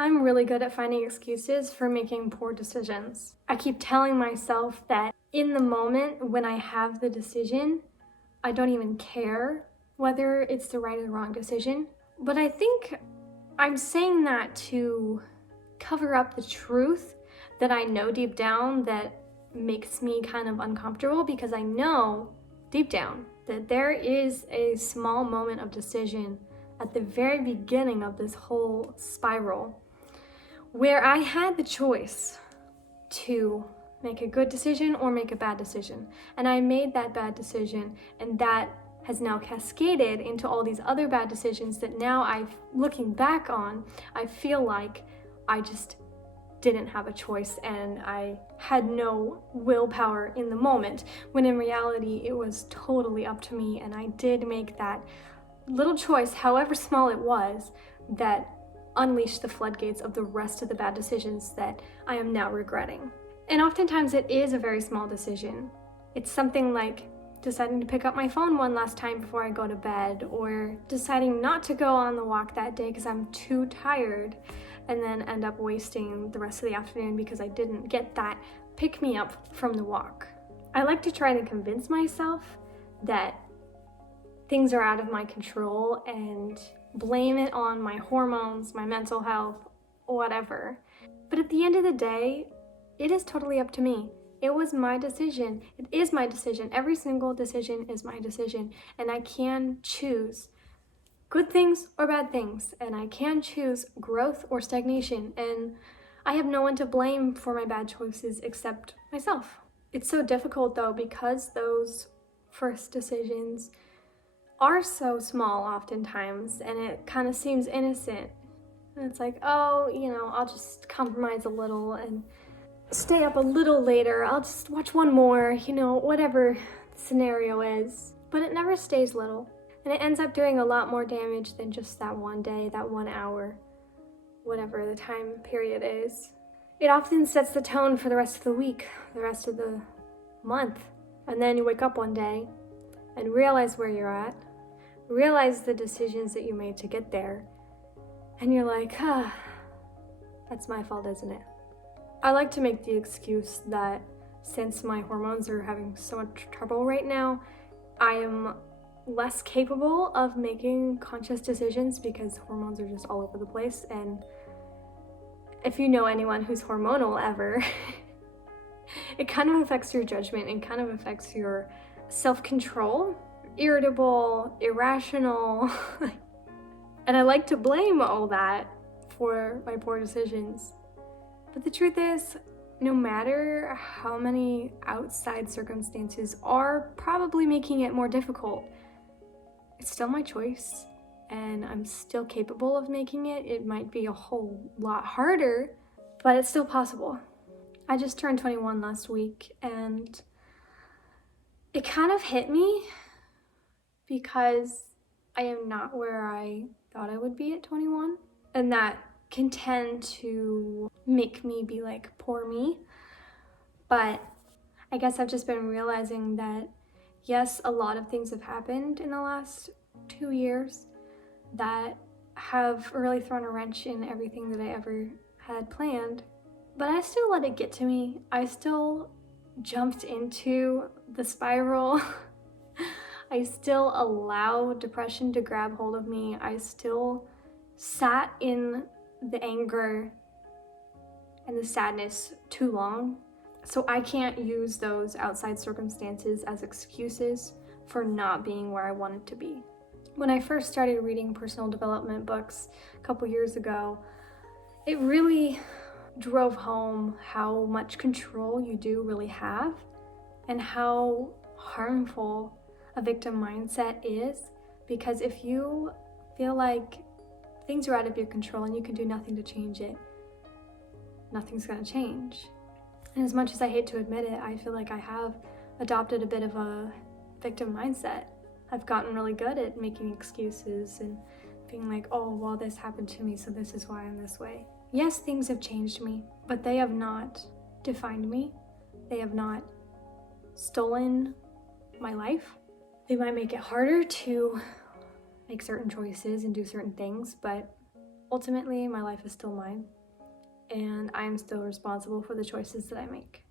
I'm really good at finding excuses for making poor decisions. I keep telling myself that in the moment when I have the decision, I don't even care whether it's the right or the wrong decision. But I think I'm saying that to cover up the truth that I know deep down that makes me kind of uncomfortable, because I know deep down that there is a small moment of decision at the very beginning of this whole spiral where I had the choice to make a good decision or make a bad decision. And I made that bad decision, and that has now cascaded into all these other bad decisions that now looking back on, I feel like I just didn't have a choice and I had no willpower in the moment, when in reality it was totally up to me, and I did make that little choice, however small it was, that unleashed the floodgates of the rest of the bad decisions that I am now regretting. And oftentimes it is a very small decision. It's something like deciding to pick up my phone one last time before I go to bed, or deciding not to go on the walk that day because I'm too tired, and then end up wasting the rest of the afternoon because I didn't get that pick me up from the walk. I like to try to convince myself that things are out of my control and blame it on my hormones, my mental health, whatever. But at the end of the day, it is totally up to me. It was my decision. It is my decision. Every single decision is my decision. And I can choose good things or bad things. And I can choose growth or stagnation. And I have no one to blame for my bad choices except myself. It's so difficult though, because those first decisions are so small oftentimes, and it kind of seems innocent. And it's like, oh, I'll just compromise a little and stay up a little later. I'll just watch one more, whatever the scenario is. But it never stays little. And it ends up doing a lot more damage than just that one day, that 1 hour, whatever the time period is. It often sets the tone for the rest of the week, the rest of the month. And then you wake up one day and realize where you're at, realize the decisions that you made to get there, and you're like, that's my fault, isn't it? I like to make the excuse that since my hormones are having so much trouble right now, I am less capable of making conscious decisions because hormones are just all over the place. And if you know anyone who's hormonal ever, it kind of affects your judgment and kind of affects your self-control. Irritable, irrational. And I like to blame all that for my poor decisions. But the truth is, no matter how many outside circumstances are probably making it more difficult, it's still my choice, and I'm still capable of making it. It might be a whole lot harder, but it's still possible. I just turned 21 last week, and it kind of hit me because I am not where I thought I would be at 21. And that can tend to make me be like, poor me. But I guess I've just been realizing that, yes, a lot of things have happened in the last 2 years that have really thrown a wrench in everything that I ever had planned. But I still let it get to me. I still jumped into the spiral. I still allow depression to grab hold of me. I still sat in the anger and the sadness too long. So I can't use those outside circumstances as excuses for not being where I wanted to be. When I first started reading personal development books a couple years ago, it really drove home how much control you do really have and how harmful a victim mindset is. Because if you feel like things are out of your control and you can do nothing to change it, nothing's gonna change. And as much as I hate to admit it, I feel like I have adopted a bit of a victim mindset. I've gotten really good at making excuses and being like, oh, well, this happened to me, so this is why I'm this way. Yes, things have changed me, but they have not defined me. They have not stolen my life. They might make it harder to make certain choices and do certain things, but Ultimately, my life is still mine, and I'm still responsible for the choices that I make.